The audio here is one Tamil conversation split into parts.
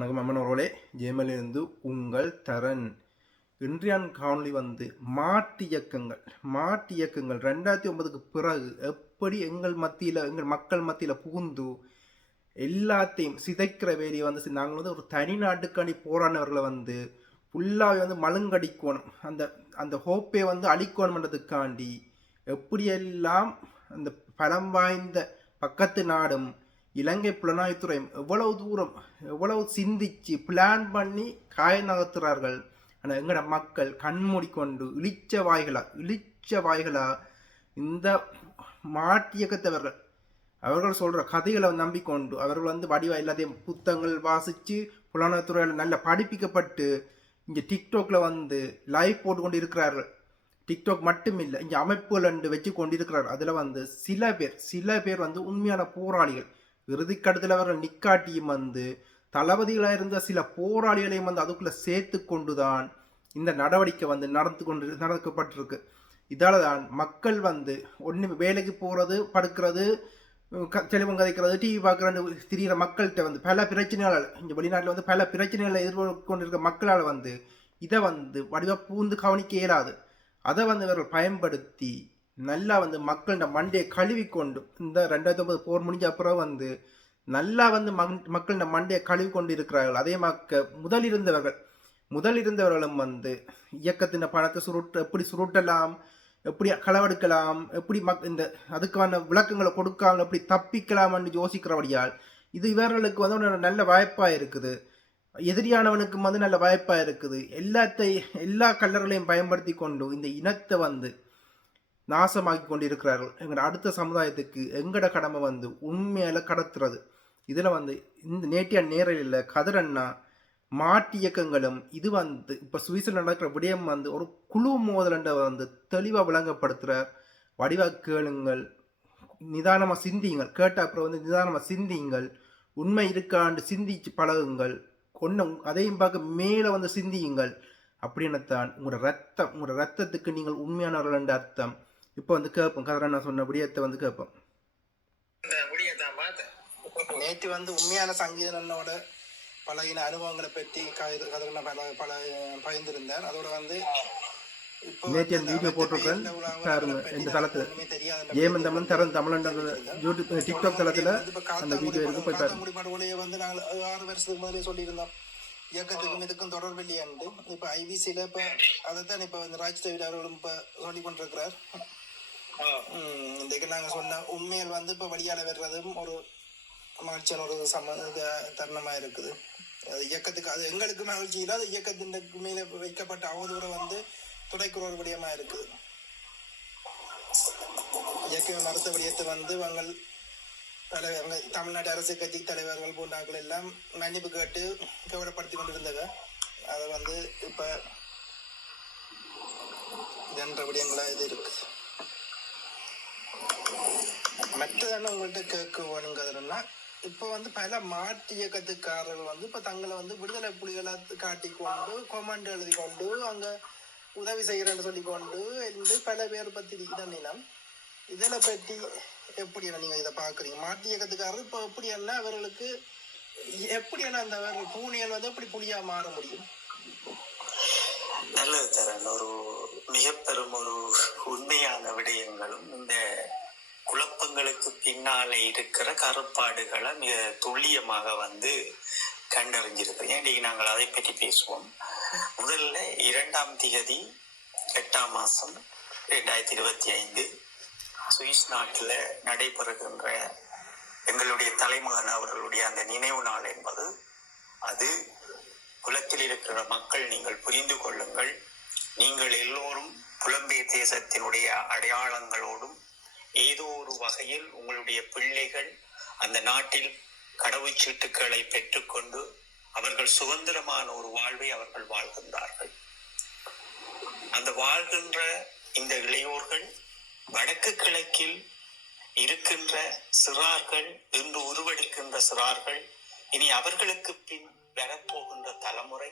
வணக்கம் அம்மனோர்களே, ஜேமலிருந்து உங்கள் தரன். இன்றைய காணொளி மாட்டு இயக்கங்கள் 2009க்கு பிறகு எப்படி எங்கள் மத்தியில் எங்கள் மக்கள் மத்தியில் புகுந்து எல்லாத்தையும் சிதைக்கிற வேலையை நாங்கள் ஒரு தனி நாட்டுக்காண்டி போராடினவர்களை ஃபுல்லாகவே மழுங்கடிக்கணும், அந்த அந்த ஹோப்பை அழிக்கணும்ன்றதுக்காண்டி எப்படியெல்லாம் அந்த பலம் வாய்ந்த பக்கத்து நாடும் இலங்கை புலனாய்வுத்துறையும் எவ்வளவு தூரம் எவ்வளவு சிந்திச்சு பிளான் பண்ணி காய நகர்த்துறார்கள். ஆனால் எங்கட மக்கள் கண்மூடிக்கொண்டு இழிச்ச வாய்களா இந்த மாட்டியக்கத்தவர்கள் அவர்கள் சொல்ற கதைகளை நம்பிக்கொண்டு அவர்கள் வடிவா எல்லாத்தையும் புத்தகங்கள் வாசிச்சு புலனாய்வுத்துறையில் நல்ல படிப்பிக்கப்பட்டு இங்கே டிக்டாக்ல லைவ் போட்டு கொண்டு இருக்கிறார்கள். டிக்டாக் மட்டும் இல்லை, இங்கே அமைப்புகள் வச்சு கொண்டு இருக்கிறார்கள். அதில் சில பேர் உண்மையான போராளிகள். இறுதிக்கட்டத்தில் அவர்கள் நிக்காட்டியும் தளபதிகளாக இருந்த சில போராளிகளையும் அதுக்குள்ள சேர்த்து கொண்டுதான் இந்த நடவடிக்கை நடக்கப்பட்டிருக்கு. இதால தான் மக்கள் ஒன்று வேலைக்கு போகிறது, படுக்கிறது, செலவம் கதைக்கிறது, டிவி பார்க்குறது திரிகிற மக்கள்கிட்ட பல பிரச்சனைகள், இங்கே வெளிநாட்டில் பல பிரச்சனைகளை எதிர்கொண்டிருக்க மக்களால் இதை வடிவ பூந்து கவனிக்க இயலாது. அதை இவர்கள் பயன்படுத்தி நல்லா மக்களோட மண்டையை கழுவி கொண்டு இந்த 2009 போர் முடிஞ்ச அப்புறம் நல்லா மக்களோட மண்டையை கழுவி கொண்டு இருக்கிறார்கள். அதே முதல் இருந்தவர்களும் இயக்கத்தின் பணத்தை எப்படி சுருட்டலாம், எப்படி களவெடுக்கலாம், எப்படி இந்த அதுக்கான விளக்கங்களை கொடுக்காமல் எப்படி தப்பிக்கலாம்னு யோசிக்கிறபடியால் இது இவர்களுக்கு ஒரு நல்ல வாய்ப்பாக இருக்குது. எதிரியானவனுக்கு நல்ல வாய்ப்பாக இருக்குது. எல்லா கல்லர்களையும் பயன்படுத்தி கொண்டு இந்த இனத்தை நாசமாக்கி கொண்டு இருக்கிறார்கள். எங்களோட அடுத்த சமுதாயத்துக்கு எங்கட கடமை உண்மையில கடத்துறது. இதில் இந்த நேரலில் கதிரண்ணா மாட்டு இயக்கங்களும் இது இப்போ சுவிஸில் நடக்கிற விடயம் ஒரு குழு மோதலண்ட தெளிவாக விளங்கப்படுத்துகிறார். வடிவாக கேளுங்கள், நிதானமாக சிந்தியுங்கள், கேட்ட அப்புறம் நிதானமாக சிந்தியுங்கள், உண்மை இருக்காண்டு சிந்திச்சு பழகுங்கள், அதையும் பார்க்க மேலே சிந்தியுங்கள். அப்படின்னுத்தான் உங்களோட ரத்தத்துக்கு நீங்கள் உண்மையானவர்கள் என்ற அர்த்தம். இப்போ கேட்போம், கதிரண்ணா சொன்ன விடயத்தை கேட்போம். நேற்று உண்மையான சங்கீதனோட பழகின அனுபவங்களை பற்றி கதிரண்ணா பல பகிர்ந்திருந்தார். அதோட நேற்று அந்த வீடியோ போட்டிருக்கேன் பாருங்க. இந்த தளத்துல ஏமன் தமிழ் தரம் தமிழ் யூடியூப் டிக்டாக் தளத்துல அந்த வீடியோ இருக்கு, போய் பாருங்க. நாங்கள் 6 வருஷத்துக்கு முதலே சொல்லியிருந்தோம் இயக்கத்துக்கும் இதுக்கும் தொடர்பு இல்லையாண்டு. இப்போ ஐவிசியில் இப்போ அதைத்தான் இப்போ ராஜ் தேவிட் அவர்களும் இப்போ சொல்லி கொண்டிருக்கிறார். இன்றைக்கு நாங்கள் சொன்ன உண்மையில் இப்போ வழியால் வர்றதும் ஒரு மகிழ்ச்சியான ஒரு தருணமாக இருக்குது. அது இயக்கத்துக்கு அது எங்களுக்கு மகிழ்ச்சி இல்லை, அது இயக்கத்தின் மேலே வைக்கப்பட்ட அவதூறை துடைக்கிற ஒரு விடயமாக இருக்குது. இயக்கம் நடத்த விடயத்தை வங்கள் தமிழ்நாட்டு அரசு கட்சி தலைவர்கள் போன்றாக்கள் எல்லாம் மன்னிப்பு கேட்டு கவலைப்படுத்தி கொண்டிருந்தவ. அதை இப்போ இதன்ற விடயங்களா இது இருக்கு. மற்றதான உங்கள்கிட்ட கேட்க வேணுங்கிறதுனா இப்போ பல மாட்டு இயக்கத்துக்காரர்கள் இப்போ தங்களை விடுதலை புலிகளை காட்டிக்கொண்டு கொமாண்ட் எழுதி கொண்டு அங்கே உதவி செய்கிறேன்னு சொல்லிக்கொண்டு என்று பல பேர் பற்றி இதெல்லாம் இதில் பற்றி எப்படி நீங்கள் இதை பார்க்குறீங்க? மாட்டு இயக்கத்துக்காரர் இப்போ எப்படி என்ன அவர்களுக்கு எப்படி என்ன அந்த பூனியல் எப்படி புலியாக மாற முடியும்? நல்லது தரன். ஒரு மிக பெரும் ஒரு உண்மையான விடயங்களும் இந்த குழப்பங்களுக்கு பின்னாலே இருக்கிற கருப்பாடுகளை மிக துல்லியமாக கண்டறிஞ்சிருக்கிறேன். இன்றைக்கு நாங்கள் அதை பற்றி பேசுவோம். முதல்ல 2ஆம் தேதி 8ஆம் மாதம் 2025 சுவிஸ் நாட்டில் நடைபெறுகின்ற எங்களுடைய தலைமகன் அவர்களுடைய அந்த நினைவு நாள் என்பது அது குலத்தில் இருக்கிற மக்கள் நீங்கள் புரிந்து கொள்ளுங்கள். நீங்கள் எல்லோரும் புலம்பெயர் தேசத்தினுடைய அடையாளங்களோடும் ஏதோ ஒரு வகையில் உங்களுடைய பிள்ளைகள் அந்த நாட்டில் கடவுச்சீட்டுக்களை பெற்றுக்கொண்டு அவர்கள் சுதந்திரமான ஒரு வாழ்வை அவர்கள் வாழ்கின்றார்கள். அந்த வாழ்கின்ற இந்த இளையோர்கள் வடக்கு கிழக்கில் இருக்கின்ற சிறார்கள், இன்று உருவெடுக்கின்ற சிறார்கள், இனி அவர்களுக்கு பின் வரப்போகின்ற தலைமுறை,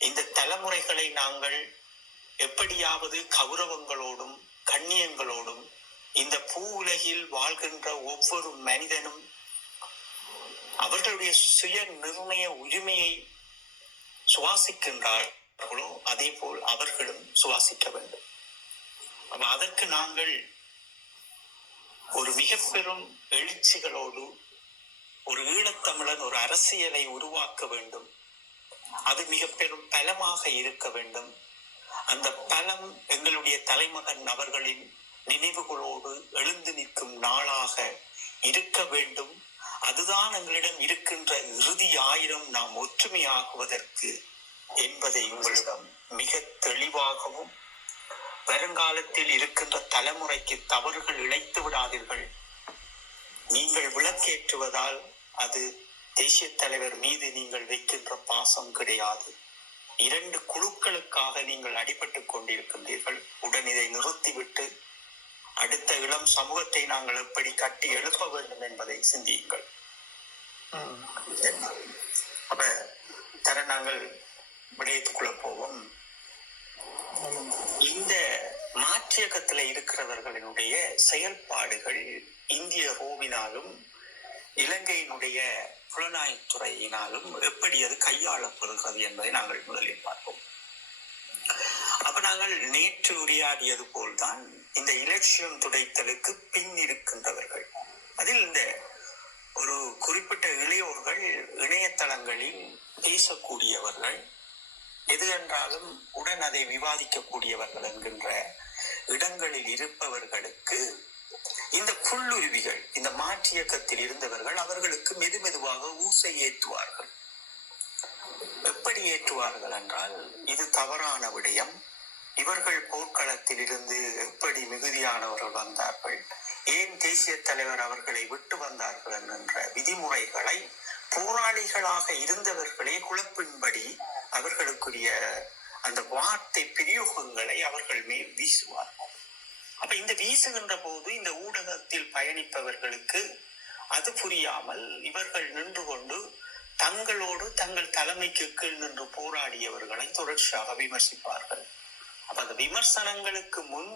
இந்த தலைமுறைகளை நாங்கள் எப்படியாவது கௌரவங்களோடும் கண்ணியங்களோடும் இந்த பூ உலகில் வாழ்கின்ற ஒவ்வொரு மனிதனும் அவர்களுடைய சுய நிர்ணய உரிமையை சுவாசிக்கின்றார்களோ அதே போல் அவர்களும் சுவாசிக்க வேண்டும். அப்ப அதற்கு நாங்கள் ஒரு மிக பெரும் எழுச்சிகளோடு ஒரு ஈழத்தமிழன் ஒரு அரசியலை உருவாக்க வேண்டும். அது மிக பெரும் பலமாக இருக்க வேண்டும். அந்த பலம் எங்களுடைய தலைமகன் அவர்களின் நினைவுகளோடு எழுந்து நிற்கும் நாளாக இருக்க வேண்டும். அதுதான் எங்களிடம் இருக்கின்ற இறுதி ஆயுதம் நாம் ஒற்றுமையாகுவதற்கு என்பதை உங்களிடம் மிக தெளிவாகவும், வருங்காலத்தில் இருக்கின்ற தலைமுறைக்கு தவறுகள் இழைத்து விடாதீர்கள். நீங்கள் விளக்கேற்றுவதால் அது தேசிய தலைவர் மீது நீங்கள் வைக்கின்ற பாசம் கிடையாது. 2 குழுக்களுக்காக நீங்கள் அடிபட்டுக் கொண்டிருக்கின்றீர்கள். உடன் இதை நிறுத்திவிட்டு அடுத்த இளம் சமூகத்தை நாங்கள் எப்படி கட்டி எழுப்ப வேண்டும் என்பதை சிந்தியுங்கள். அப்ப நாங்கள் விடயத்துக்குள்ள போவோம். இந்த மாற்றியக்கத்துல இருக்கிறவர்களினுடைய செயல்பாடுகள் இந்திய ரோவினாலும் இலங்கையினுடைய புலனாய்வுத்துறையினாலும் எப்படி அது கையாளப்படுகிறது என்பதை நாங்கள் முதலில் பார்ப்போம். அப்ப நாங்கள் நேற்று உரையாடியது போல்தான் இந்த எலெக்ஷன் துடைத்தலுக்கு பின் இருக்கின்றவர்கள், அதில் இந்த ஒரு குறிப்பிட்ட இளையோர்கள் இணையதளங்களில் பேசக்கூடியவர்கள், எது என்றாலும் உடன் அதை விவாதிக்கக்கூடியவர்கள் என்கின்ற இடங்களில் இருப்பவர்களுக்கு இந்த புல்லுருவிகள், இந்த மாற்றியக்கத்தில் இருந்தவர்கள் அவர்களுக்கு மெதுமெதுவாக ஊசை ஏற்றுவார்கள். எப்படி ஏற்றுவார்கள் என்றால், இது தவறான விடயம், இவர்கள் போர்க்களத்தில் இருந்து எப்படி மிகுதியானவர்கள் வந்தார்கள், ஏன் தேசிய தலைவர் அவர்களை விட்டு வந்தார்கள் என்கின்ற விதிமுறைகளை போராளிகளாக இருந்தவர்களே குழப்பின்படி அவர்களுக்குரிய அந்த வார்த்தை பிரயோகங்களை அவர்கள் மேல் வீசுவார்கள். அப்ப இந்த வீசுகின்ற போது இந்த ஊடகத்தில் பயணிப்பவர்களுக்கு அது புரியாமல் இவர்கள் நின்று கொண்டு தங்களோடு தங்கள் தலைமைக்கு கீழ் நின்று போராடியவர்களை தொடர்ச்சியாக விமர்சிப்பார்கள். அப்ப அந்த விமர்சனங்களுக்கு முன்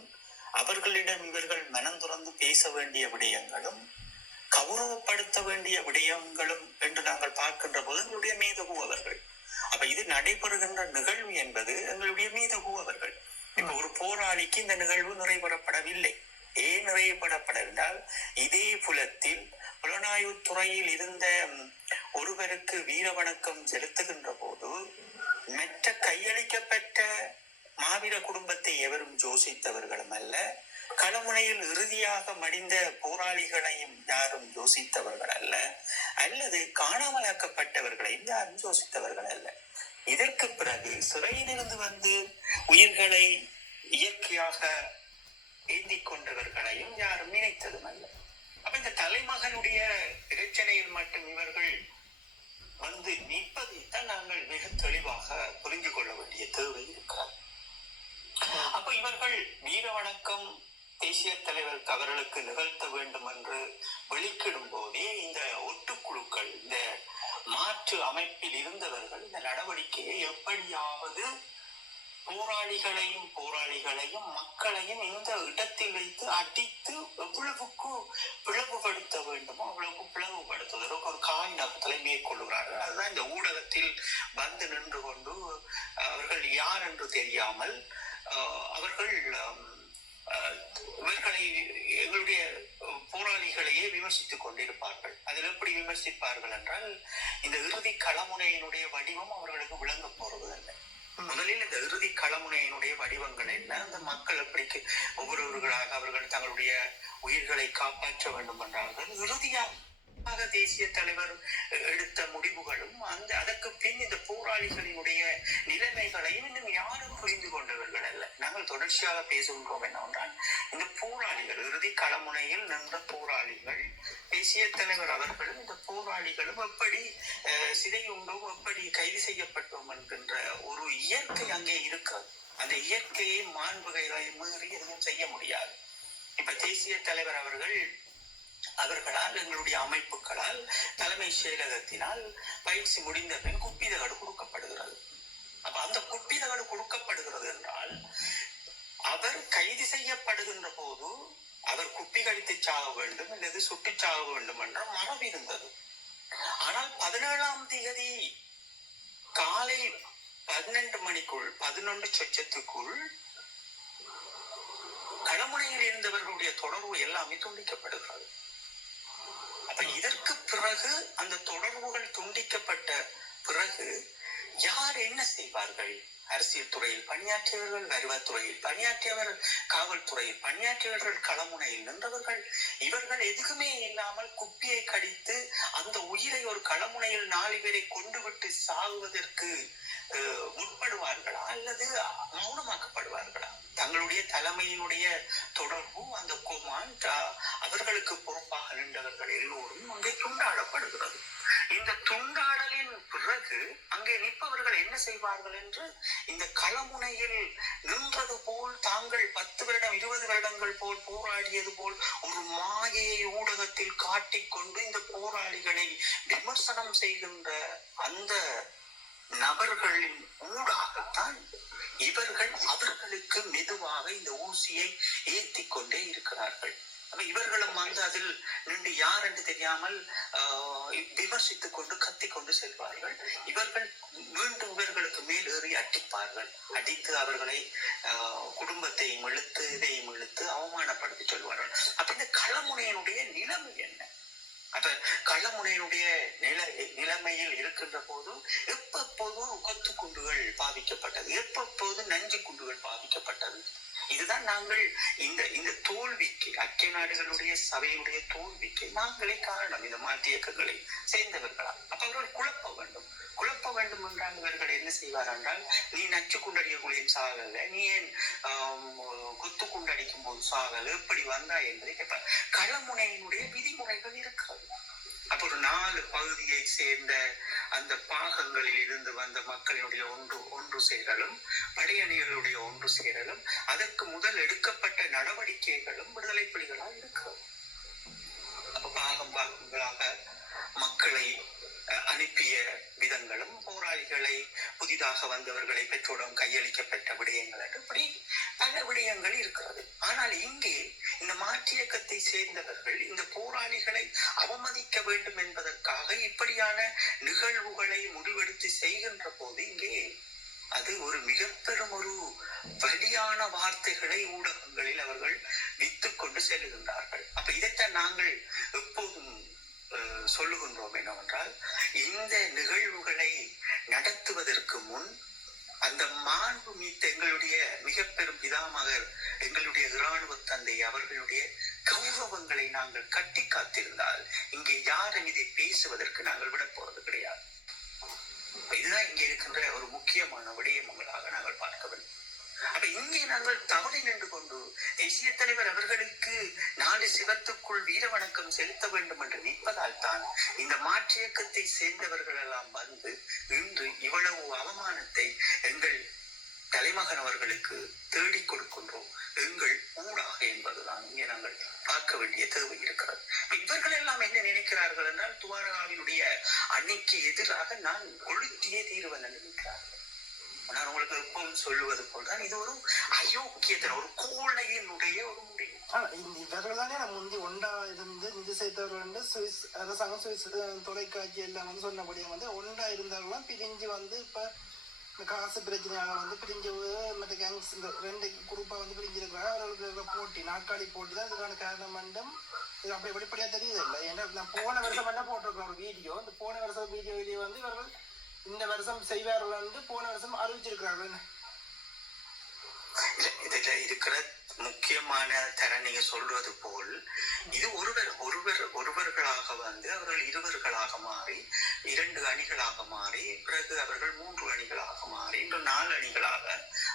அவர்களிடம் இவர்கள் மனம் துறந்து பேச வேண்டிய விடயங்களும் கௌரவப்படுத்த வேண்டிய விடயங்களும் என்று நாங்கள் பார்க்கின்ற போது எங்களுடைய மீதகு அவர்கள், அப்ப இது நடைபெறுகின்ற நிகழ்வு என்பது எங்களுடைய மீதகு அவர்கள். இப்ப ஒரு போராளிக்கு இந்த நிகழ்வு நிறைவேறப்படவில்லை. ஏன் நிறைவேறப்படவில்லை? இதே புலத்தில் புலனாய்வு துறையில் இருந்த ஒருவருக்கு வீர வணக்கம் செலுத்துகின்ற போது மற்ற கையளிக்கப்பட்ட மாவீர குடும்பத்தை எவரும் யோசித்தவர்களும் அல்ல, களமுனையில் இறுதியாக மடிந்த போராளிகளையும் யாரும் யோசித்தவர்கள் அல்ல, அல்லது காணாமலாக்கப்பட்டவர்களையும் யாரும் யோசித்தவர்கள் அல்ல. இதற்கு பிறகு சிறையிலிருந்து வந்து உயிர்களை இயற்கையாக ஏந்தி கொண்டவர்களையும் யாரும் நினைத்ததும் அல்ல. அப்ப இந்த தலைமகனுடைய பிரச்சனையில் மட்டும் இவர்கள் வந்து நிற்பதைத்தான் நாங்கள் மிக தெளிவாக புரிந்து கொள்ள வேண்டிய தேவை இருக்கிறார். அப்ப இவர்கள் வீர வணக்கம் தேசிய தலைவர் அவர்களுக்கு நிகழ்த்த வேண்டும் என்று வெளிக்கிடும் போதே இந்த ஒட்டுக்குழுக்கள், இந்த மாற்று அமைப்பில் இருந்தவர்கள் இந்த நடவடிக்கையை எப்படியாவது போராளிகளையும் மக்களையும் இந்த இடத்தில் வைத்து அடித்து எவ்வளவுக்கு பிளவுபடுத்த வேண்டுமோ அவ்வளவுக்கு பிளவுபடுத்துவதற்கு ஒரு காய் நகர்த்தலை மேற்கொள்கிறார்கள். அதுதான் இந்த ஊடகத்தில் வந்து நின்று கொண்டு அவர்கள் யார் என்று தெரியாமல் அவர்கள் இவர்களை எங்களுடைய போராளிகளையே விமர்சித்துக் கொண்டிருப்பார்கள். அதில் எப்படி விமர்சிப்பார்கள் என்றால், இந்த இறுதி களமுனையினுடைய வடிவம் அவர்களுக்கு விளங்க போறது அல்ல. முதலில் இந்த இறுதி களமுனையினுடைய வடிவங்கள் என்ன, அந்த மக்கள் எப்படி ஒவ்வொருவர்களாக அவர்கள் தங்களுடைய உயிர்களை காப்பாற்ற வேண்டும் என்றார்கள். இறுதியாக தேசிய தலைவர் எடுத்த முடிவுகளும் அதற்கு பின் இந்த போராளிகளினுடைய நிலைமைகளையும் இன்னும் யாரும் புரிந்து கொண்டவர்கள் அல்ல. நாங்கள் தொடர்ச்சியாக பேசுகின்றோம் என்னவென்றால், இந்த போராளிகள், இறுதி களமுனையில் நின்ற போராளிகள், தேசிய தலைவர் அவர்களும் இந்த போராளிகளும் எப்படி சிறையுண்டோம், எப்படி கைது செய்யப்பட்டோம் என்கின்ற ஒரு இயற்கை அங்கே இருக்கிறது. அந்த இயற்கையை மாண்புகளை மீறி எதுவும் செய்ய முடியாது. இப்ப தேசிய தலைவர் அவர்களால் எங்களுடைய அமைப்புகளால் தலைமை செயலகத்தினால் பயிற்சி முடிந்த பின் குப்பிதகடு கொடுக்கப்படுகிறது. அப்ப அந்த குப்பிதகடு கொடுக்கப்படுகிறது என்றால், அவர் கைது செய்யப்படுகின்ற போது அவர் குப்பி கடித்து சாக வேண்டும் அல்லது சுட்டி சாக வேண்டும் என்ற மரபு இருந்தது. ஆனா ஆனால் 17ஆம் தேதி காலை 12 மணிக்குள் 11 சொச்சத்துக்குள் களமுனையில் இருந்தவர்களுடைய தொடர்பு எல்லாமே துண்டிக்கப்படுகிறது. அப்ப இதற்கு பிறகு அந்த தொடர்புகள் துண்டிக்கப்பட்ட பிறகு யார் என்ன செய்வார்கள்? அரசியல் துறையில் பணியாற்றியவர்கள், வருவாய்த்துறையில் பணியாற்றியவர்கள், காவல்துறையில் பணியாற்றியவர்கள், களமுனையில் நின்றவர்கள், இவர்கள் எதுவுமே இல்லாமல் குப்பியை கடித்து அந்த உயிரை ஒரு களமுனையில் 4 பேரை கொண்டு விட்டு சாகுவதற்கு முற்படுவார்களா அல்லது மௌனமாக்கப்படுவார்களா? தங்களுடைய தலைமையினுடைய தொடர்பு அந்த கொமாண்ட் அவர்களுக்கு பொறுப்பாக நின்றவர்கள் எல்லோரும் அங்கே துண்டாடப்படுகிறது. இந்த துண்டாடலின் பிறகு அங்கே நிற்பவர்கள் என்ன செய்வார்கள் என்று இந்த களமுனையில் நின்றது போல் தாங்கள் 10 வருடம் 20 வருடங்கள் போல் போராடியது போல் ஒரு மாயையை ஊடகத்தில் காட்டிக்கொண்டு இந்த போராளிகளை விமர்சனம் செய்கின்ற அந்த நபர்களின் ஊடாகத்தான் இவர்கள் அவர்களுக்கு மெதுவாக இந்த ஊசியை ஏத்தி கொண்டே இருக்கிறார்கள். அப்ப இவர்களும் அதில் நின்று யார் என்று தெரியாமல் விமர்சித்துக் கொண்டு கத்திக்கொண்டு செல்வார்கள். இவர்கள் மீண்டும் இவர்களுக்கு மேல் ஏறி அடிப்பார்கள். அடித்து அவர்களை குடும்பத்தையும் இழுத்து இதையும் இழுத்து அவமானப்படுத்தி சொல்வார்கள். அப்ப இந்த களமுனையினுடைய நிலைமை என்ன? அப்ப களமுனையினுடைய நிலைமையில் இருக்கின்ற போது எப்பப்போது கொத்து குண்டுகள் பாவிக்கப்பட்டது, எப்பப்போது நஞ்சு குண்டுகள் பாவிக்கப்பட்டது. இதுதான் நாங்கள் இந்த தோல்விக்கு, ஐக்கிய நாடுகளுடைய சபையுடைய தோல்விக்கு நாங்களே காரணம். இந்த மாற்று இயக்கங்களை சேர்ந்தவர்களா? அப்ப அவர்கள் குழப்ப வேண்டும் என்றால் இவர்கள் என்ன செய்வார் என்றால், நீ நச்சு குண்டடிக்கக்கூடிய சாகல, நீ ஏன் கொத்து குண்டடிக்கும் போது சாகல, எப்படி வந்தா என்பதை கேட்பார். களமுனையினுடைய விதிமுறைகள் இருக்கிறது. அப்ப ஒரு 4 பகுதியை சேர்ந்த அந்த பாகங்களில் இருந்து வந்த மக்களினுடைய ஒன்று சேரலும், படையணிகளுடைய ஒன்று சேரலும், அதற்கு முதல் எடுக்கப்பட்ட நடவடிக்கைகளும் விடுதலை புலிகளால் இருக்கிறது. அப்ப பாகங்களாக மக்களை அனுப்பிய விதங்களும், போராளிகளை புதிதாக வந்தவர்களை பெற்றோரிடம் கையளிக்கப்பட்ட விடயங்கள் என்று இப்படி பல விடயங்கள் இருக்கிறது. ஆனால் இங்கே இந்த மாற்றியக்கத்தை சேர்ந்தவர்கள் இந்த போராளிகளை அவமதிக்க வேண்டும் என்பதற்காக இப்படியான நிகழ்வுகளை முடிவெடுத்து செய்கின்ற போது இங்கே அது ஒரு மிக பெரும் ஒரு வலியான வார்த்தைகளை ஊடகங்களில் அவர்கள் வித்துக் கொண்டு செல்லுகின்றார்கள். அப்ப இதைத்தான் நாங்கள் எப்போதும் சொல்லுகின்றோம் என்னவென்றால், இந்த நிகழ்வுகளை நடத்துவதற்கு முன் அந்த மாண்பு மீத்த எங்களுடைய மிக பெரும் பிதாமகர், எங்களுடைய இராணுவ தந்தை அவர்களுடைய கௌரவங்களை நாங்கள் கட்டி காத்திருந்தால் இங்கே யாரும் இதை பேசுவதற்கு நாங்கள் விட போறது கிடையாது. இதுதான் இங்கே இருக்கின்ற ஒரு முக்கியமான விடயங்களாக நாங்கள் பார்க்க வேண்டும். அப்ப இங்கே நாங்கள் தவறி நின்று கொண்டு தேசிய தலைவர் அவர்களுக்கு 4 சிவத்துக்குள் வீர வணக்கம் செலுத்த வேண்டும் என்று நிற்பதால் தான் இந்த மாற்றியக்கத்தை சேர்ந்தவர்கள் எல்லாம் வந்து இன்று இவ்வளவு அவமானத்தை எங்கள் தலைமகன் அவர்களுக்கு தேடிக் கொடுக்கின்றோம் எங்கள் ஊடாக என்பதுதான் இங்கே நாங்கள் பார்க்க வேண்டிய தேவை இருக்கிறது. இவர்கள் எல்லாம் என்ன நினைக்கிறார்கள் என்றால், துவாரகாவினுடைய அன்னைக்கு எதிராக நான் கொளுத்தியே தீர்வன் என்று நினைக்கிறார்கள். நான் உங்களுக்கு எப்பவும் சொல்லுவது போல்தான் இது ஒரு அயோக்கியத்தின் ஒரு கோழையினுடைய ஒரு முடிவு. இவர்கள் தானே நம்ம முந்தி ஒன்றா இருந்து நிதி சேர்த்தவர்கள் சுவிஸ் அரசாங்கம், சுவிஸ் தொலைக்காட்சி எல்லாம் சொன்னபடியா ஒன்றா இருந்தவர்கள்லாம் பிரிஞ்சு இப்ப இந்த காசு பிரச்சனையாக பிரிஞ்சு மற்ற கேங்ஸ் இந்த 2 குரூப்பா பிரிஞ்சிருக்கிறாங்க. அவர்களுக்கு இருக்கிற போட்டி, நாற்காலி போட்டி தான் இதுக்கான காரணம். இது அப்படி வெளிப்படையா தெரியுது இல்லை. ஏன்னா நான் போன வருஷம் போட்டிருக்கிறேன் ஒரு வீடியோ. இந்த போன வருஷம் வீடியோவிலேயே இவர்கள் இந்த வருஷம் செய்வார்கள் என்று போன வருஷம் அறிவிச்சிருக்கிறார்கள். இதுல இருக்கிற முக்கியமான தர நீங்க சொல்வது போல், இது ஒருவர்களாக அவர்கள் இருவர்களாக மாறி 2 அணிகளாக மாறி, பிறகு அவர்கள் 3 அணிகளாக மாறி இன்று 4 அணிகளாக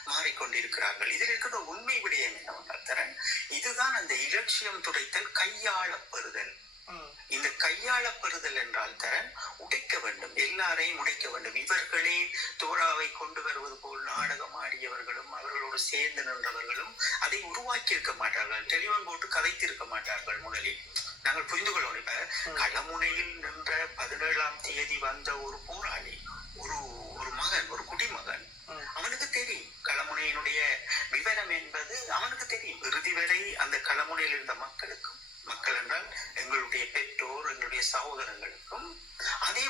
மாறிக்கொண்டிருக்கிறார்கள். இதில் இருக்கிற உண்மை விடயம் என்னவென்றால் தரன், இதுதான் அந்த இலட்சியம் துடைத்தல், கையாளப்பெறுதல். இந்த கையாளப்பெறுதல் என்றால் தரன் உடைக்க வேண்டும், எல்லாரையும் உடைக்க வேண்டும். இவர்களே தோராவை கொண்டு வருவது போல் நாடகம் ஆடியவர்களும் அவர்களோடு சேர்ந்து நின்றவர்களும் அதை உருவாக்கி இருக்க மாட்டார்கள், டெலிவன் போட்டு கதைத்திருக்க மாட்டார்கள். முதலில் நாங்கள் புரிந்து கொள்ளணும். இப்ப களமுனையில் நின்ற 17ஆம் தேதி வந்த ஒரு போராளி, ஒரு மகன், ஒரு குடிமகன், அவனுக்கு தெரியும் களமுனையினுடைய விவரம் என்பது அவனுக்கு தெரியும். இறுதி வரை அந்த களமுனையில் இருந்த மக்கள் என்றால் எங்களுடைய பெற்றோர், எங்களுடைய சகோதரங்களுக்கும், அதே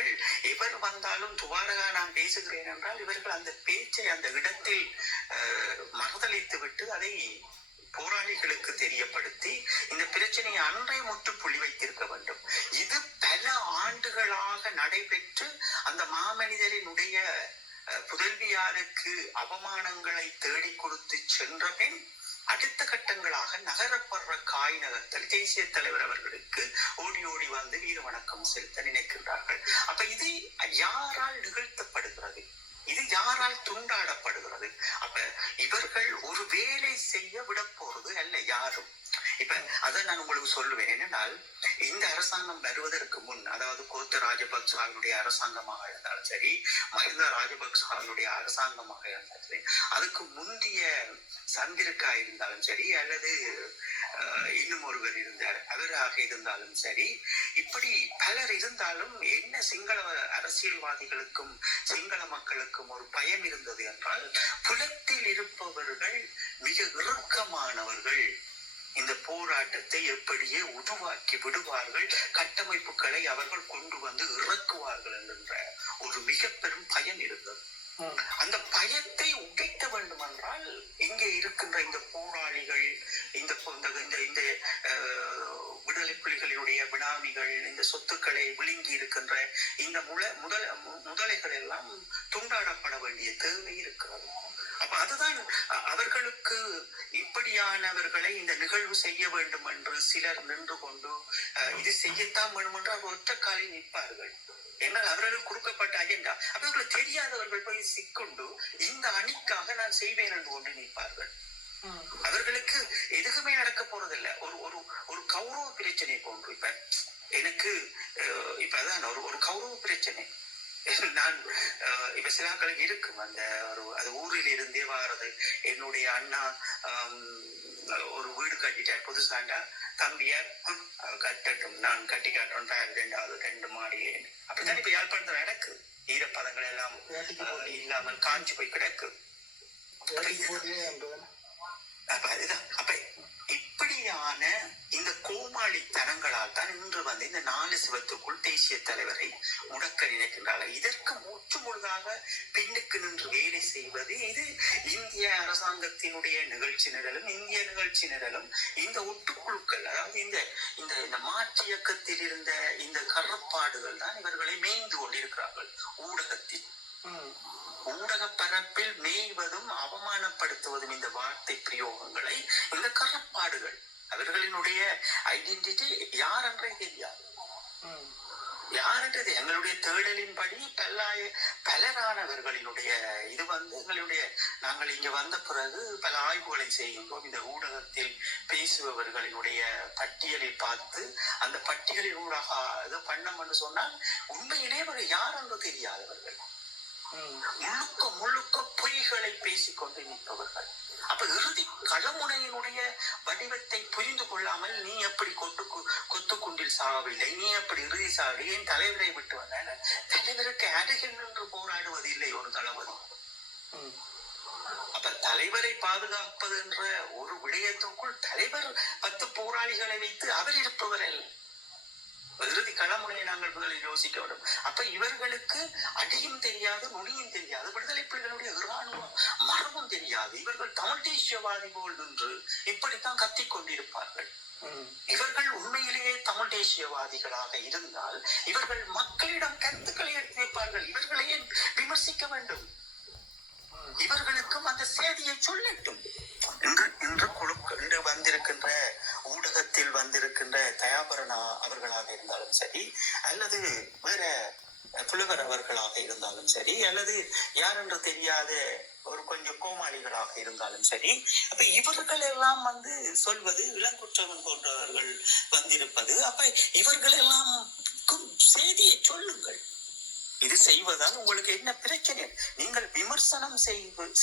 இவர்கள் எவர் வந்தாலும் துவாரகா நான் பேசுகிறேன் என்றால் இவர்கள் அந்த பேச்சை அந்த இடத்தில் மறுதளித்து விட்டு அதை போராளிகளுக்கு தெரியப்படுத்தி இந்த பிரச்சனையை அன்றே முற்றுப்புள்ளி வைத்திருக்க வேண்டும். இது பல ஆண்டுகளாக நடைபெற்று அந்த மாமனிதரினுடைய புதல்வியாருக்கு அவமானங்களை தேடி கொடுத்து சென்ற பின் அடுத்த கட்டங்களாக நகரப்படுற காய் நகர்த்தல் தேசிய தலைவர் அவர்களுக்கு ஓடி ஓடி வந்து வீர வணக்கம் செலுத்த நினைக்கின்றார்கள். அப்ப இது யாரால் நிகழ்த்தப்படுகிறது? இது யாரால் துண்டாடப்படுகிறது? அப்ப இவர்கள் ஒரு வேலை செய்ய விட போறது அல்ல யாரும். இப்ப அதை நான் உங்களுக்கு சொல்லுவேன். என்னென்னால் இந்த அரசாங்கம் வருவதற்கு முன், அதாவது கோத்த ராஜபக்சனுடைய அரசாங்கமாக இருந்தாலும் சரி, மஹிந்த ராஜபக்சனுடைய அரசாங்கமாக இருந்தாலும் சரி, அதுக்கு முந்தைய சந்திரிகா இருந்தாலும் சரி, அல்லது இன்னும் ஒருவர் இருந்தார் அவராக இருந்தாலும் சரி, இப்படி பலர் இருந்தாலும் என்ன சிங்கள அரசியல்வாதிகளுக்கும் சிங்கள மக்களுக்கும் ஒரு பயம் இருந்தது என்றால், புலத்தில் இருப்பவர்கள் மிக இறுக்கமானவர்கள் இந்த போராட்டத்தை எப்படியே உருவாக்கி விடுவார்கள், கட்டமைப்புகளை அவர்கள் கொண்டு வந்து இறக்குவார்கள் என்ற ஒரு மிக பெரும் பயம் இருந்தது. அந்த பயத்தை உடைக்க வேண்டும் என்றால் இங்கே இருக்கின்ற இந்த போராளிகள், இந்த விடுதலை புலிகளினுடைய பினாமிகள், இந்த சொத்துக்களை விழுங்கி இருக்கின்ற இந்த முதலைகள் எல்லாம் துண்டாடப்பட வேண்டிய தேவை இருக்கிறது. அப்ப அதுதான் அவர்களுக்கு இப்படியானவர்களை இந்த நிகழ்வு செய்ய வேண்டும் என்று சிலர் நின்று கொண்டு இது செய்யத்தான் வேண்டும் என்று அவர் ஒற்ற காலில் நிற்பார்கள். என்னால் அவர்களுக்கு கொடுக்கப்பட்ட அஜெண்டா அவர்களுக்கு தெரியாதவர்கள் போய் சிக்கொண்டு இந்த அணிக்காக நான் செய்வேன் என்று ஒன்று நிற்பார்கள். அவர்களுக்கு எதுவுமே நடக்க போறதில்லை. ஒரு கௌரவ பிரச்சனை போன்று. இப்ப எனக்கு இப்ப அதான் ஒரு கௌரவ பிரச்சனை. நான் இப்ப சிலாக்களுக்கு இருக்கும் அந்த அது ஊரில் இருந்தே வாரது. என்னுடைய அண்ணா ஒரு வீடு கட்டிட்டார் புதுசாண்டா, தம்பியார் கட்டட்டும், நான் கட்டி காட்டுறோம் 2 மாடியே. அப்படித்தான் இப்ப யாழ்ப்பாணத்துல நடக்கு. ஈரப்பதங்கள் எல்லாம் இல்லாமல் காஞ்சி போய் கிடக்கு. அப்ப அதுதான். அப்ப இப்படியான இந்த கோமாளித்தனங்களால் தான் இன்று வந்து இந்த 4 சிவத்துக்குள் தேசிய தலைவரை முடக்க நினைக்கின்றார்கள். இதற்கு முற்று முழுதாக பின்னுக்கு நின்று வேலை செய்வது இது இந்திய அரசாங்கத்தினுடைய நிகழ்ச்சி நிரலும், இந்திய நிகழ்ச்சி நிரலும், இந்த ஒட்டுக்குழுக்கள், அதாவது இந்த மாற்று இயக்கத்தில் இருந்த இந்த கருப்பாடுகள் தான் இவர்களை மேய்ந்து கொண்டிருக்கிறார்கள். ஊடகத்தில் ஊடக பரப்பில் மேய்வதும் அவமானப்படுத்துவதும் இந்த வார்த்தை பிரயோகங்களை இந்த கரப்பாடுகள், அவர்களினுடைய ஐடென்டிட்டி யார் என்றே தெரியாது. யார் என்றது எங்களுடைய தேடலின்படி பலரானவர்களினுடைய இது வந்து எங்களுடைய நாங்கள் இங்க வந்த பிறகு பல ஆய்வுகளை செய்கின்றோம். இந்த ஊடகத்தில் பேசுபவர்களினுடைய பட்டியலை பார்த்து அந்த பட்டியலின் ஊடாக இது பண்ணோம்னு சொன்னால் உண்மையிலே யார் என்று தெரியாதவர்கள், முழுக்க பொய்களை பேசிக்கொண்டு நிற்பவர்கள். அப்ப இறுதி களமுனையினுடைய வடிவத்தை புரிந்து கொள்ளாமல் நீ எப்படி கொத்துக்குண்டில் சாகவில்லை, நீ எப்படி இறுதி சாகி என் தலைவரை விட்டு வந்த தலைவருக்கு அருகில் நின்று போராடுவது இல்லை ஒரு தளபதி. அப்ப தலைவரை பாதுகாப்பது என்ற ஒரு விடயத்துக்குள் தலைவர் 10 போராளிகளை வைத்து அவர் இருப்பவர் அல்ல. இறுதி களமுனையை நாங்கள் முதலில் யோசிக்க வேண்டும். அப்ப இவர்களுக்கு அடியும் தெரியாது, நுனியும் தெரியாது, விடுதலை புலிகளுடைய இராணுவ மரபும் தெரியாது. இவர்கள் தமிழ் தேசியவாதி போல் நின்று இப்படித்தான் கத்திக் கொண்டிருப்பார்கள். இவர்கள் உண்மையிலேயே தமிழ் தேசியவாதிகளாக இருந்தால் இவர்கள் மக்களிடம் கருத்துக்களை எடுத்து வைப்பார்கள். இவர்களையே விமர்சிக்க வேண்டும். இவர்களுக்கும் அந்த செய்தியை சொல்லட்டும். இன்று வந்திருக்கின்ற ஊடகத்தில் வந்திருக்கின்ற தயாபரணா அவர்களாக இருந்தாலும் சரி, அல்லது வேற புலவர் அவர்களாக இருந்தாலும் சரி, அல்லது யார் என்று தெரியாத ஒரு கொஞ்சம் கோமாளிகளாக இருந்தாலும் சரி, அப்ப இவர்கள் எல்லாம் வந்து சொல்வது இளங்குற்றவன் போன்றவர்கள் வந்திருப்பது. அப்ப இவர்கள் எல்லாம் செய்தியை சொல்லுங்கள். இது செய்வதால் உங்களுக்கு என்ன பிரச்சனை? நீங்கள் விமர்சனம்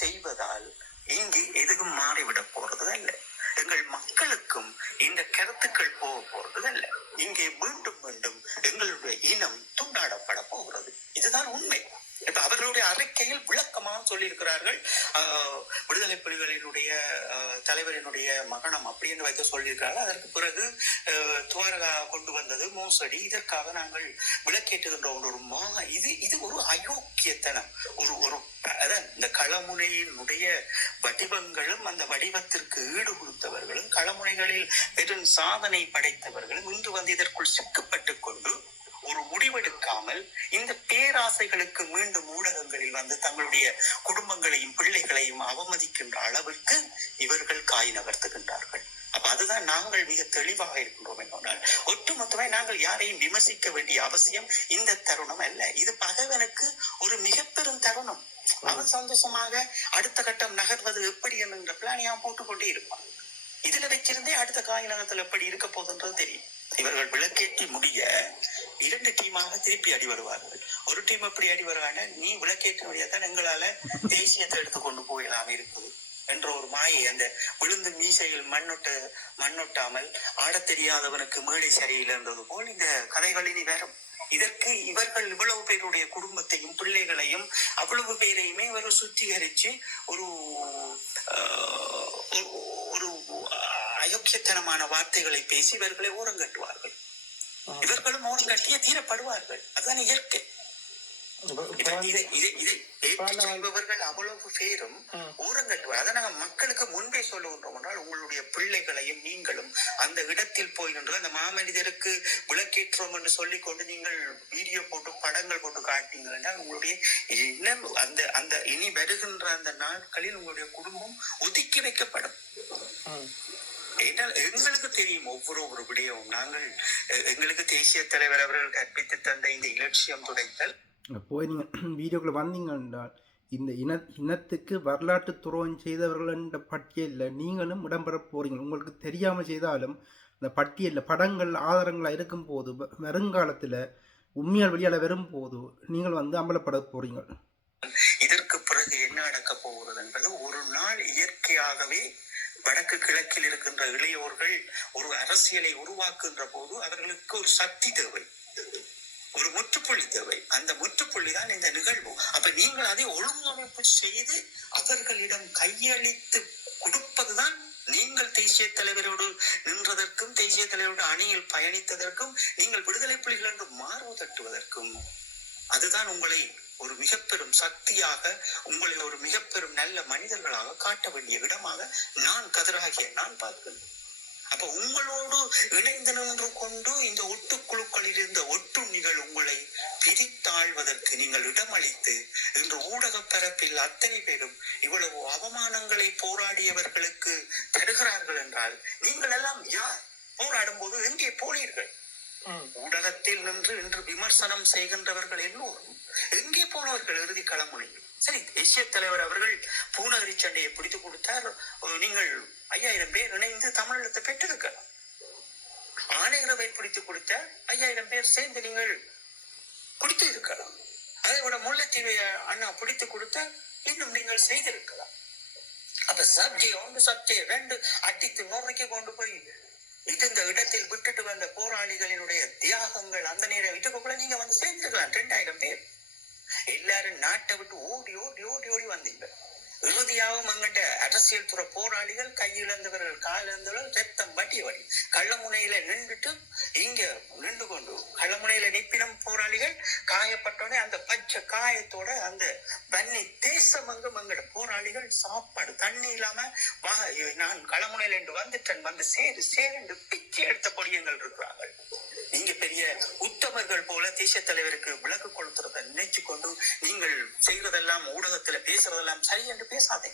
செய்வதால் இங்கே எதுவும் மாறிவிட போறது அல்ல. எங்கள் மக்களுக்கும் இந்த கருத்துக்கள் போக போறது அல்ல. இங்கே மீண்டும் மீண்டும் எங்களுடைய இனம் துண்டாடப்பட போகிறது. இதுதான் உண்மை. இப்ப அவர்களுடைய அறிக்கையில் விளக்கம் திட்டவட்டமாக சொல்லியிருக்கிறார்கள். விடுதலை புலிகளினுடைய தலைவரினுடைய மகனம் அப்படி என்று வைத்து சொல்லியிருக்கிறார்கள். அதற்கு பிறகு துவாரகா கொண்டு வந்தது மோசடி. இதற்காக நாங்கள் விளக்கேற்றுகின்ற ஒரு இது ஒரு அயோக்கியத்தனம். ஒரு இந்த களமுனையினுடைய வடிவங்களும் அந்த வடிவத்திற்கு ஈடு கொடுத்தவர்களும் களமுனைகளில் பெரும் சாதனை படைத்தவர்களும் இன்று வந்து இதற்குள் சிக்கப்பட்டுக் கொண்டு ஒரு முடிவெடுக்காமல் இந்த பேராசைகளுக்கு மீண்டும் ஊடகங்களில் வந்து தங்களுடைய குடும்பங்களையும் பிள்ளைகளையும் அவமதிக்கின்ற அளவிற்கு இவர்கள் காய் நகர்த்துகின்றார்கள். அப்ப அதுதான் நாங்கள் மிக தெளிவாக இருக்கின்றோம் என்றால், ஒட்டுமொத்தமாய் நாங்கள் யாரையும் விமர்சிக்க வேண்டிய அவசியம் இந்த தருணம் அல்ல. இது பகைவனுக்கு ஒரு மிக பெரும் தருணம். அவன் சந்தோஷமாக அடுத்த கட்டம் நகர்வது எப்படி என்கிற பிளான் அவன் போட்டுக்கொண்டே இருப்பான். இதுல வச்சிருந்தே அடுத்த காய் நகரத்தில் எப்படி இருக்க போகுதுன்றது தெரியும். இவர்கள் விளக்கேற்றி முடிய 2 டீமாக திருப்பி அடி வருவார்கள். ஒரு டீம் எப்படி அடி வருவாங்க, நீ விளக்கேற்றினதான் எங்களால தேசியத்தை எடுத்து கொண்டு போயிடலாம் இருக்குது என்ற ஒரு மாயை. அந்த விழுந்து மீசைகள் மண்ணொட்டாமல் ஆடத் தெரியாதவனுக்கு மேடை சரியில் இருந்தது போல் இந்த கதைகள் இனி வரும். இதற்கு இவர்கள் இவ்வளவு பேருடைய குடும்பத்தையும் பிள்ளைகளையும் அவ்வளவு பேரையுமே இவர்கள் சுத்திகரிச்சு ஒரு ஒரு அயோக்கியத்தனமான வார்த்தைகளை பேசி இவர்களை ஓரங்கட்டுவார்கள். இவர்களும் ஓரங்கட்டிய தீரப்படுவார்கள். அதுதான் இயற்கை. செய்பவர்கள் அவ்வளவு பேரும் ஊரங்கட்டுவார். அதை நாங்கள் மக்களுக்கு முன்பே சொல்லுகின்றோம் என்றால், உங்களுடைய பிள்ளைகளையும் நீங்களும் அந்த இடத்தில் போய் நின்று அந்த மாமனிதருக்கு விளக்கேற்றோம் என்று சொல்லிக்கொண்டு நீங்கள் வீடியோ போட்டு படங்கள் போட்டு காட்டீங்கள் என்றால் உங்களுடைய அந்த இனி வருகின்ற அந்த நாட்களில் உங்களுடைய குடும்பம் ஒதுக்கி வைக்கப்படும். என்றால் எங்களுக்கு தெரியும் ஒவ்வொரு விடயமும். நாங்கள் எங்களுக்கு தேசிய தலைவர் அவர்கள் கற்பித்து தந்த இந்த இலட்சியம் துடைத்தல் போய் நீங்கள் வீடியோக்குள்ளே வந்தீங்க என்றால் இந்த இனத்துக்கு வரலாற்று துரோகம் செய்தவர்கள் என்ற பட்டியலில் நீங்களும் இடம்பெற போறீங்க. உங்களுக்கு தெரியாமல் செய்தாலும் அந்த பட்டியலில் படங்கள் ஆதாரங்களாக இருக்கும்போது வருங்காலத்தில் உண்மையால் வெளியால் வரும்போது நீங்கள் வந்து அம்பலப்பட போறீங்க. இதற்கு பிறகு என்ன நடக்க போகிறது என்பது ஒரு நாள் இயற்கையாகவே வடக்கு கிழக்கில் இருக்கின்ற இளையோர்கள் ஒரு அரசியலை உருவாக்குகின்ற போது அவர்களுக்கு ஒரு சக்தி தேவை, ஒரு முற்றுப்புள்ளி தேவை. அந்த முற்றுப்புள்ளி தான் இந்த நிகழ்வு. அப்ப நீங்கள் அதை ஒழுங்கமைப்பு செய்து அவர்களிடம் கையளித்து கொடுப்பதுதான் நீங்கள் தேசிய தலைவரோடு நின்றதற்கும் தேசிய தலைவரோடு அணியில் பயணித்ததற்கும் நீங்கள் விடுதலை புலிகள் என்று மார்பு தட்டுவதற்கும் அதுதான் உங்களை ஒரு மிக பெரும் சக்தியாக, உங்களை ஒரு மிக பெரும் நல்ல மனிதர்களாக காட்ட வேண்டிய இடமாக நான் கதிராகிய நான் பார்க்கிறேன். அப்ப உங்களோடு இணைந்து நின்று கொண்டு இந்த ஒட்டுக்குழுக்களில் இருந்த ஒட்டுண்ணிகள் உங்களை பிரித்தாழ்வதற்கு நீங்கள் இடமளித்து இன்று ஊடக பரப்பில் அத்தனை பேரும் இவ்வளவு அவமானங்களை போராடியவர்களுக்கு தருகிறார்கள் என்றால் நீங்கள் எல்லாம் யார்? போராடும் போது எங்கே போனீர்கள்? ஊடகத்தில் நின்று இன்று விமர்சனம் செய்கின்றவர்கள் எல்லோரும் எங்கே போனவர்கள்? இறுதி களமுனையில். சரி, தேசிய தலைவர் அவர்கள் பூநகரி சண்டையை பிடித்து கொடுத்தார். நீங்கள் 5000 பேர் இணைந்து தமிழகத்தை பெற்றிருக்கலாம். ஆணையரவை பிடித்து கொடுத்த 5000 பேர் சேர்ந்து நீங்கள் குடித்து இருக்கலாம். அதை விட முல்லைத்தீவை அண்ணா பிடித்து கொடுத்த இன்னும் நீங்கள் செய்திருக்கலாம். அப்ப சப்ஜி 1 சப்ஜி 2 அடித்து நோரைக்கு கொண்டு போய் இந்த இடத்தில் விட்டுட்டு வந்த போராளிகளினுடைய தியாகங்கள் அந்த நேரம் விட்டுக்க கூட நீங்க வந்து சேர்ந்திருக்கலாம். 2000 பேர் எல்லாரும் நாட்டை விட்டு ஓடி ஓடி ஓடி ஓடி வந்தீங்க. இறுதியாகவும் எங்கிட்ட அரசியல் துறை போராளிகள் கையிழந்தவர்கள் காலிழந்தவர்கள் ரத்தம் வட்டி வடி கள்ளமுனையில நின்றுட்டு இங்க நின்று கொண்டு கள்ளமுனையில நிப்பினம் போராளிகள் காயப்பட்டோடனே அந்த பச்சை காயத்தோட அந்த தண்ணி தேசம் எங்கும் எங்கட போராளிகள் சாப்பாடு தண்ணி இல்லாம நான் களமுனையில என்று வந்துட்டேன் வந்து சேரு பிச்சை எடுத்த பொடியங்கள் இருக்கிறார்கள். நீங்க பெரிய உத்தமர்கள் போல தேசிய தலைவருக்கு விளக்கு கொடுத்துறத நினைச்சு கொண்டு நீங்கள் செய்யறதெல்லாம் ஊடகத்துல பேசுறதெல்லாம் சரி என்று பேசாதே.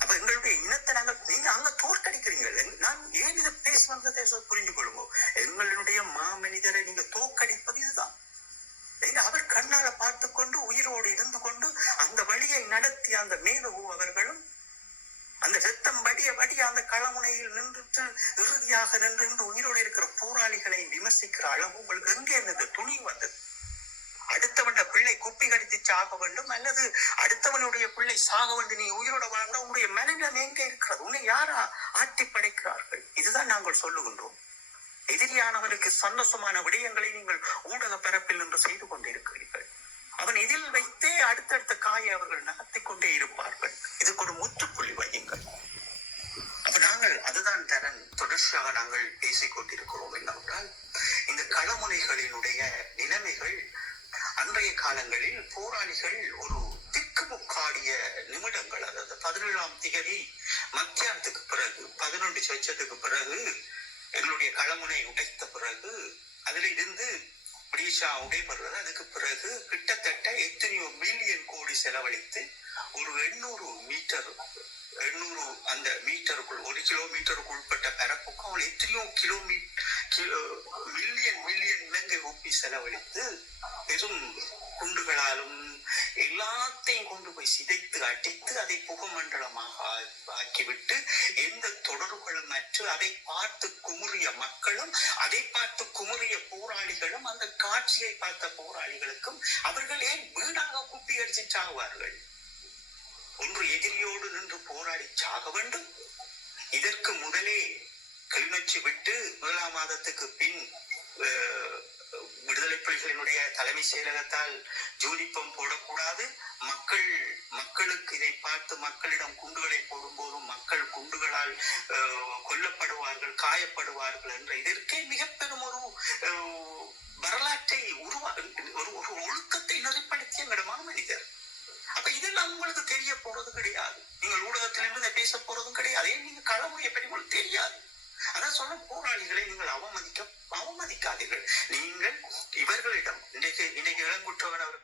அப்ப எங்களுடைய இனத்தை நீங்க அங்க தோற்கடிக்கிறீங்க. நான் ஏன் இதை பேசுவதை புரிஞ்சு கொள்ளுங்க. எங்களுடைய மாமனிதரை நீங்க தோற்கடிப்பது இதுதான். அவர் கண்ணால பார்த்து கொண்டு உயிரோடு இருந்து கொண்டு அந்த வழியை நடத்தி அந்த மேலவு அவர்களும் அந்த ரத்தம் வடிய அந்த களமுனையில் நின்று இறுதியாக நின்று உயிரோடு இருக்கிற போராளிகளை விமர்சிக்கிற அளவு உங்களுக்கு எங்கே இருந்தது துணி வந்தது? அடுத்தவன் பிள்ளை குப்பி கடித்து சாக வேண்டும் அல்லது அடுத்தவனுடைய பிள்ளை சாக வேண்டும், நீ உயிரோட வாழ்ந்தா உன்னுடைய மனநிலம் எங்கே இருக்கிறது? உன்னை யாரா ஆட்டி படைக்கிறார்கள்? இதுதான் நாங்கள் சொல்லுகின்றோம். எதிரியானவனுக்கு சந்தோஷமான விடயங்களை நீங்கள் ஊடக பரப்பில் நின்று செய்து கொண்டிருக்கிறீர்கள். அவன் இதில் வைத்தே இப்படியே அடுத்தடுத்த காயை அவர்கள் நகர்த்திக் கொண்டே இருப்பார்கள். இதுக்கு ஒரு முற்றுப்புள்ளி வையுங்கள். அப்ப நாங்கள் அதுதான் தரன் தொடர்ச்சியாக நாங்கள் பேசிக் கொண்டிருக்கிறோம். என்னவென்றால் இந்த களமுனைகளினுடைய நிலைமைகள் அன்றைய காலங்களில் போராளிகள் ஒரு திக்குமுக்காடிய நிமிடங்கள், அதாவது 17ஆம் தேதி மத்தியானத்துக்கு பிறகு 11 சொச்சத்துக்கு பிறகு எங்களுடைய களமுனை உடைத்த பிறகு அதுல இருந்து ஒடிஷா உடைபடுறது. அதுக்கு பிறகு கிட்டத்தட்ட எத்தனையோ மில்லியன் கோடி செலவழித்து ஒரு 800 அந்த மீட்டருக்குள் 1 கிலோமீட்டருக்கு உட்பட்ட பரப்புக்கும் அவள் எத்தனையோ மில்லியன் இலங்கை ரூபி செலவழித்து பெரும் குண்டுகளாலும் எல்லாத்தையும் கொண்டு போய் சிதைத்து அடித்து அதை புகமண்டலமாக ஆக்கிவிட்டு எந்த தொடர்புகளும் அற்று அதை பார்த்து குமுறிய மக்களும் அதை பார்த்து குமுறிய போராளிகளும் அந்த காட்சியை பார்த்த போராளிகளுக்கும் அவர்கள் ஏன் வீணாக குப்பி அடிச்சு சாகுவார்கள்? ஒன்று எதிரியோடு நின்று போராடி சாக வேண்டும். இதற்கு முதலே கிளிநொச்சி விட்டு 1ஆம் மாதத்துக்கு பின் விடுதலை புலிகளினுடைய தலைமை செயலகத்தால் ஜூனிப்பம் போடக்கூடாது, மக்களுக்கு இதை பார்த்து மக்களிடம் குண்டுகளை போடும்போதும் மக்கள் குண்டுகளால் கொல்லப்படுவார்கள், காயப்படுவார்கள் என்ற இதற்கே மிக பெரும் ஒரு வரலாற்றை ஒரு ஒழுக்கத்தை நெறிப்படுத்திய மனிதர். அப்ப இதெல்லாம் உங்களுக்கு தெரிய போறது கிடையாது. நீங்கள் ஊடகத்திலிருந்து பேச போறதும் கிடையாது. ஏன் நீங்க களமுறையை பற்றி உங்களுக்கு தெரியாது. அதான் சொல்ல, போராளிகளை நீங்கள் அவமதிக்காதீர்கள். நீங்கள் இவர்களிடம் இன்றைக்கு இளங்குற்றவன் அவர்